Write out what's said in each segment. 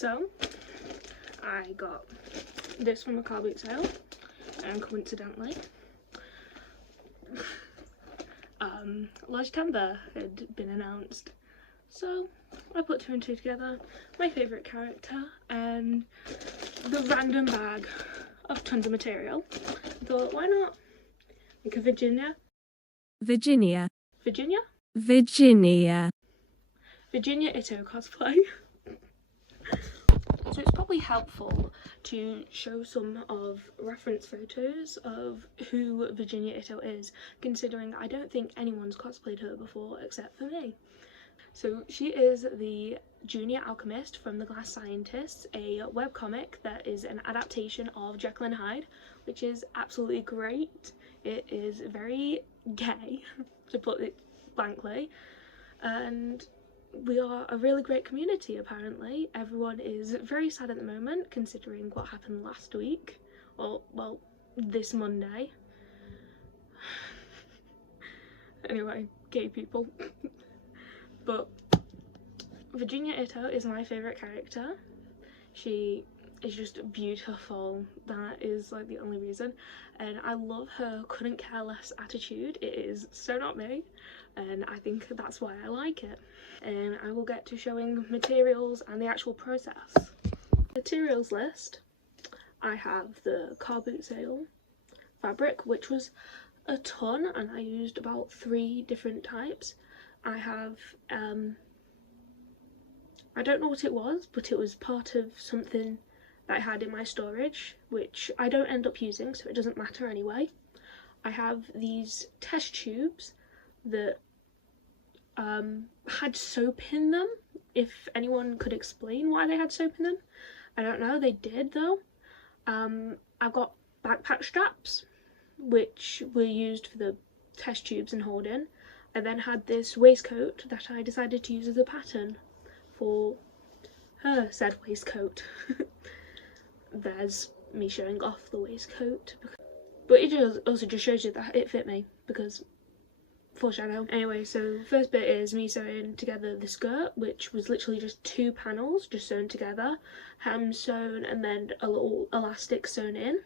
So I got this from a car boot sale, and coincidentally Lodgetember had been announced, so I put two and two together, my favourite character and the random bag of tons of material. I thought, why not make a Virginia Ito cosplay. So it's probably helpful to show some of reference photos of who Virginia Ito is, considering I don't think anyone's cosplayed her before except for me. So she is the junior alchemist from The Glass Scientists, a webcomic that is an adaptation of Jekyll and Hyde, which is absolutely great. It is very gay, to put it blankly, and we are a really great community apparently. Everyone is very sad at the moment considering what happened last week, or well, this Monday. Anyway, gay people. But Virginia Ito is my favourite character. She is just beautiful. That is like the only reason, and I love her couldn't care less attitude. It is so not me, and I think that's why I like it. And I will get to showing materials and the actual process. Materials list, I have the car boot sale fabric, which was a ton, and I used about 3 different types. I have I don't know what it was, but it was part of something that I had in my storage, which I don't end up using, so it doesn't matter anyway. I have these test tubes that had soap in them. If anyone could explain why they had soap in them, I don't know. They did though. I've got backpack straps, which were used for the test tubes and holding. I then had this waistcoat that I decided to use as a pattern for her said waistcoat. There's me showing off the waistcoat, but it also just shows you that it fit me, because foreshadow. Anyway, so first bit is me sewing together the skirt, which was literally just 2 panels just sewn together, hem sewn and then a little elastic sewn in.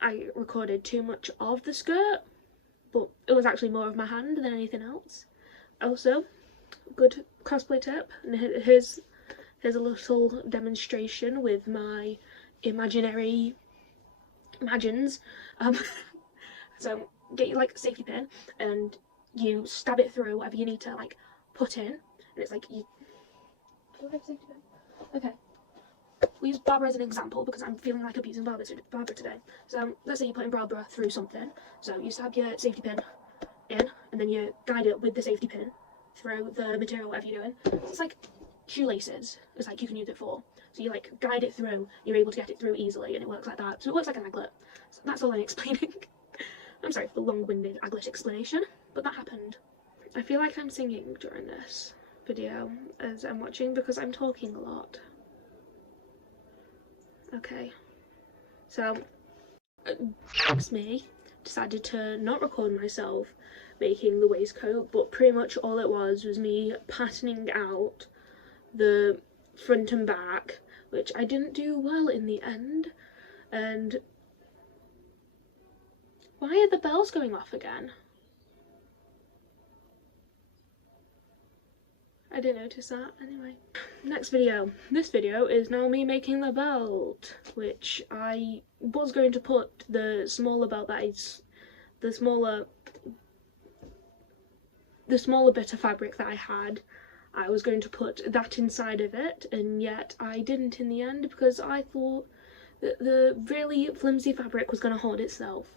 I recorded too much of the skirt, but it was actually more of my hand than anything else. Also, good cosplay tip, and here's a little demonstration with my imaginary imagines. So get your like safety pin and you stab it through whatever you need to like put in, and it's like you. Do I have a safety pin? Okay. We'll use Barbara as an example because I'm feeling like abusing Barbara today. So let's say you're putting Barbara through something. So you stab your safety pin in, and then you guide it with the safety pin through the material, whatever you're doing. So it's like shoelaces. It's like you can use it for. So you like guide it through, you're able to get it through easily, and it works like that. So it works like an aglet. So that's all I'm explaining. I'm sorry for the long-winded aglet explanation, but that happened. I feel like I'm singing during this video as I'm watching because I'm talking a lot. Okay, so me decided to not record myself making the waistcoat, but pretty much all it was me patterning out the front and back, which I didn't do well in the end. And why are the bells going off again? I didn't notice that. Anyway, next video. This video is now me making the belt, which I was going to put the smaller belt that is the smaller bit of fabric that I had. I was going to put that inside of it, and yet I didn't in the end because I thought that the really flimsy fabric was going to hold itself.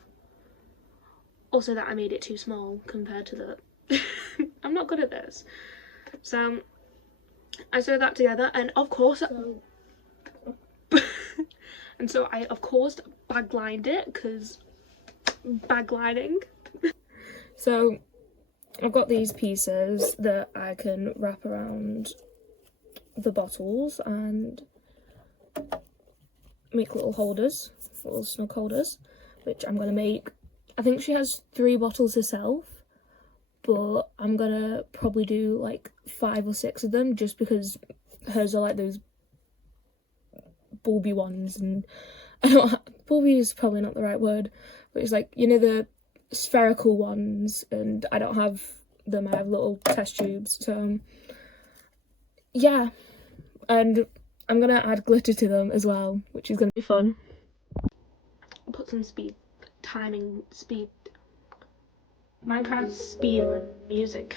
Also that I made it too small compared to the I'm not good at this. So I sewed that together, and of course and so I of course bag-lined it, because bag-lining. So I've got these pieces that I can wrap around the bottles and make little holders, little snug holders, which I'm going to make. I think she has 3 bottles herself, but I'm gonna probably do like 5 or 6 of them just because hers are like those bulby ones, and I don't, bulby is probably not the right word, but it's like, you know, the spherical ones, and I don't have them. I have little test tubes. So yeah, and I'm gonna add glitter to them as well, which is gonna be fun. Put some Minecraft speedrun music.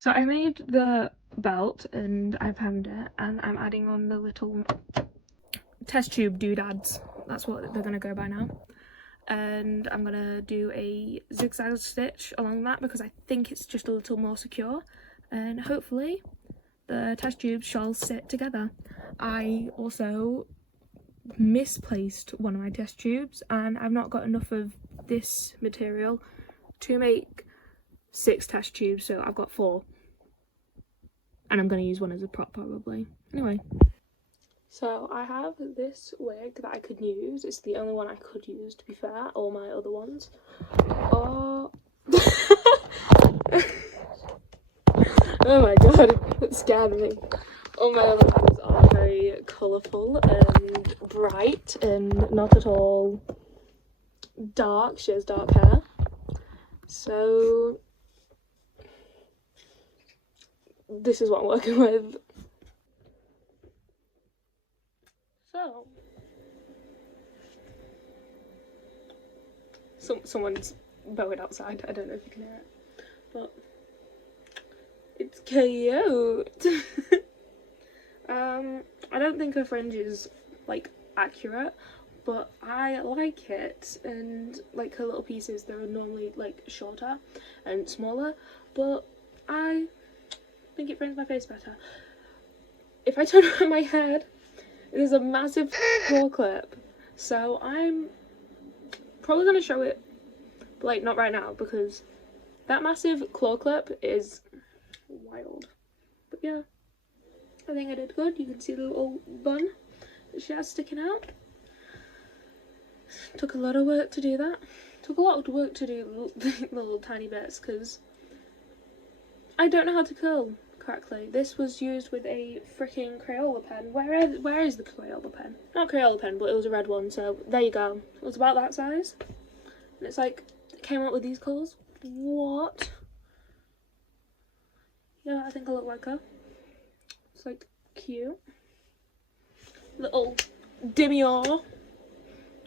So I made the belt and I've hemmed it, and I'm adding on the little test tube doodads. That's what they're gonna go by now. And I'm gonna do a zigzag stitch along that because I think it's just a little more secure, and hopefully the test tubes shall sit together. I also misplaced one of my test tubes, and I've not got enough of this material to make 6 test tubes, so I've got 4, and I'm going to use one as a prop probably. Anyway, so I have this wig that I could use. It's the only one I could use, to be fair. All my other ones are oh my god, that scared me. All my other ones are very colourful and bright and not at all dark. She has dark hair. So this is what I'm working with. So someone's bowing outside. I don't know if you can hear it, but it's cute. I don't think her fringe is like accurate, but I like it, and like her little pieces, they're normally like shorter and smaller, but I think it frames my face better. If I turn around my head, there's a massive claw clip, so I'm probably gonna show it, but like not right now because that massive claw clip is wild. But yeah, I think I did good. You can see the little bun that she has sticking out. Took a lot of work to do that. Took a lot of work to do little tiny bits because I don't know how to curl correctly. This was used with a freaking Crayola pen. Where is the Crayola pen? Not Crayola pen, but it was a red one, so there you go. It was about that size. And it's like, it came out with these colours. What? Yeah, I think I look like her. It's like cute. Little demure.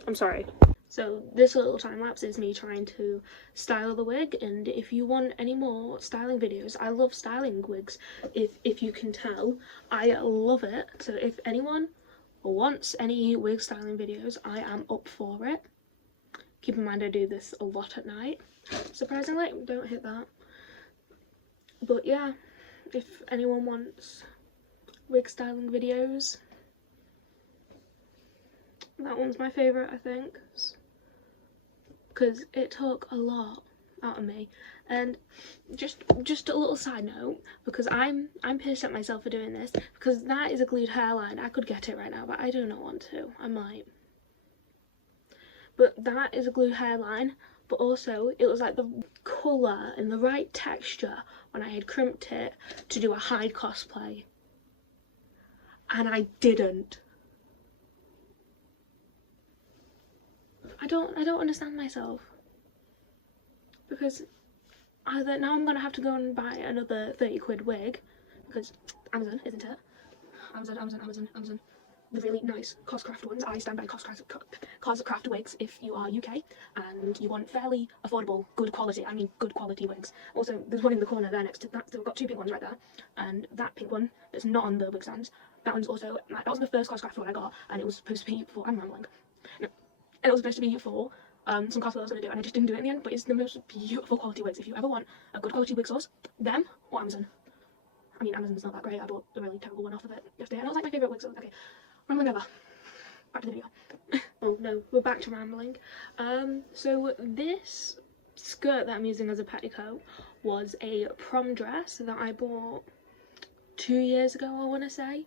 I'm sorry. So this little time lapse is me trying to style the wig, and if you want any more styling videos, I love styling wigs. If you can tell, I love it. So if anyone wants any wig styling videos, I am up for it. Keep in mind I do this a lot at night. Surprisingly, don't hit that. But yeah, if anyone wants wig styling videos, that one's my favourite, I think, because it took a lot out of me. And just a little side note, because I'm pissed at myself for doing this, because that is a glued hairline. I could get it right now, but I do not want to. I might. But that is a glued hairline, but also it was like the colour and the right texture when I had crimped it to do a hide cosplay. And I didn't. I don't understand myself, because either now I'm gonna have to go and buy another 30 quid wig, because Amazon, isn't it? Amazon. The really nice Coscraft ones. I stand by Coscraft wigs if you are UK and you want fairly affordable, good quality wigs. Also, there's one in the corner there next to that, so we've got 2 pink ones right there, and that pink one that's not on the wig stands, that one's also, that was the first Coscraft one I got, and it was supposed to be for, I'm rambling, no, and it was supposed to be for some cosplay I was going to do, and I just didn't do it in the end, but it's the most beautiful quality wigs. If you ever want a good quality wig source, them or Amazon. I mean, Amazon's not that great. I bought a really terrible one off of it yesterday, and it was like my favourite wig source. Okay, rambling over. Back to the video. Oh no, we're back to rambling. So this skirt that I'm using as a petticoat was a prom dress that I bought 2 years ago, I want to say.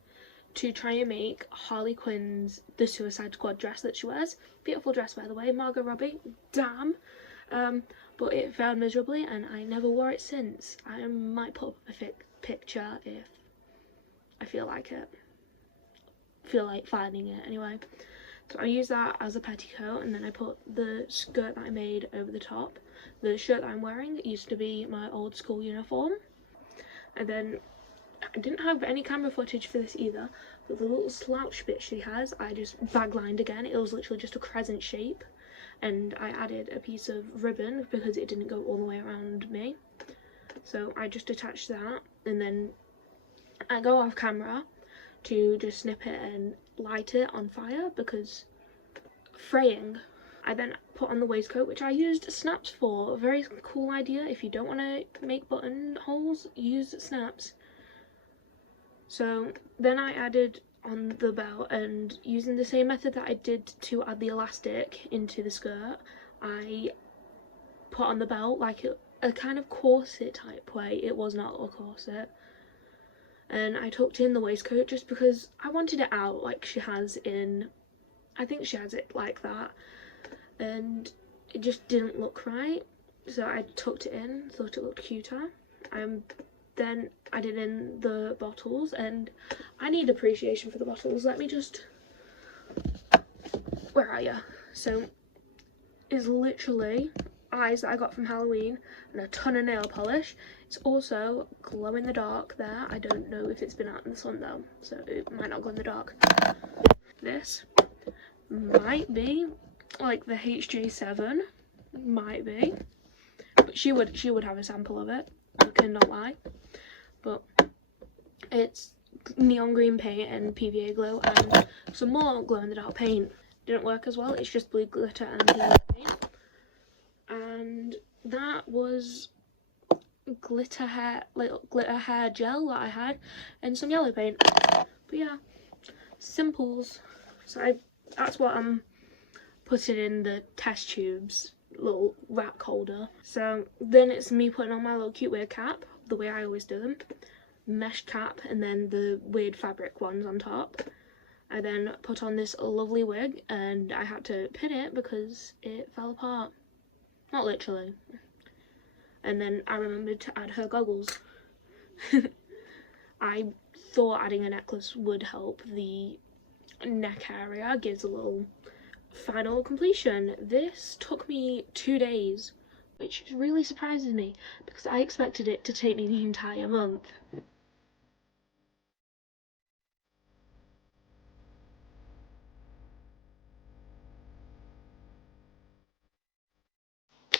to try and make Harley Quinn's The Suicide Squad dress that she wears. Beautiful dress, by the way, Margot Robbie, damn. But it failed miserably and I never wore it since. I might put up a picture if I feel like it. Feel like finding it anyway. So I use that as a petticoat, and then I put the skirt that I made over the top. The shirt that I'm wearing used to be my old school uniform. And then I didn't have any camera footage for this either, but the little slouch bit she has, I just baglined again. It was literally just a crescent shape, and I added a piece of ribbon because it didn't go all the way around me. So I just attached that, and then I go off camera to just snip it and light it on fire because fraying. I then put on the waistcoat, which I used snaps for. A very cool idea. If you don't want to make buttonholes, use snaps. So then I added on the belt, and using the same method that I did to add the elastic into the skirt, I put on the belt like a kind of corset type way. It was not a corset. And I tucked in the waistcoat just because I wanted it out like she has in, I think she has it like that, and it just didn't look right, so I tucked it in, thought it looked cuter. Then I did in the bottles, and I need appreciation for the bottles. Let me just, where are you? So it's literally eyes that I got from Halloween and a ton of nail polish. It's also glow in the dark there. I don't know if it's been out in the sun though, so it might not glow in the dark. This might be like the HJ7, might be, but she would have a sample of it, I cannot lie. But it's neon green paint and PVA glue and some more glow in the dark paint. Didn't work as well. It's just blue glitter and PVA paint. And that was glitter hair gel that I had, and some yellow paint. But yeah, simples. So that's what I'm putting in the test tubes little rack holder. So then it's me putting on my little cute weird cap, the way I always do them, mesh cap, and then the weird fabric ones on top. I then put on this lovely wig, and I had to pin it because it fell apart. Not literally. And then I remembered to add her goggles. I thought adding a necklace would help the neck area, gives a little final completion. This took me 2 days, which really surprises me because I expected it to take me the entire month.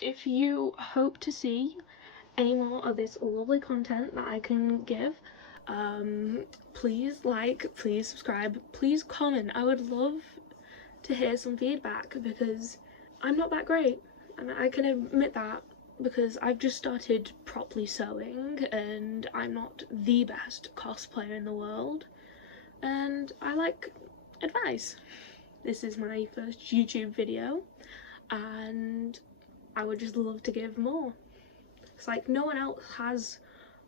If you hope to see any more of this lovely content that I can give, please like, please subscribe, please comment. I would love to hear some feedback because I'm not that great, and I can admit that because I've just started properly sewing and I'm not the best cosplayer in the world, and I like advice. This is my first YouTube video and I would just love to give more. It's like no one else has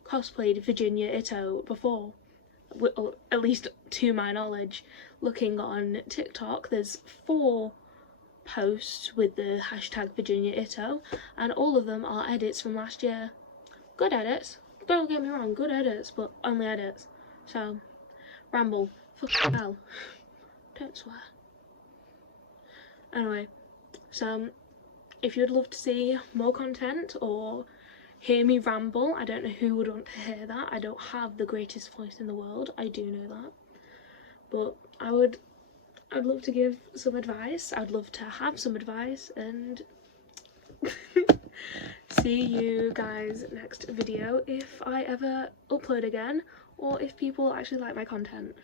cosplayed Virginia Ito before, or at least to my knowledge. Looking on TikTok, there's 4 posts with the hashtag Virginia Ito, and all of them are edits from last year. Good edits, don't get me wrong, good edits, but only edits. So, ramble, fucking hell, don't swear. Anyway, so if you'd love to see more content or hear me ramble, I don't know who would want to hear that. I don't have the greatest voice in the world, I do know that. But I'd love to give some advice. I'd love to have some advice, and see you guys next video if I ever upload again, or if people actually like my content.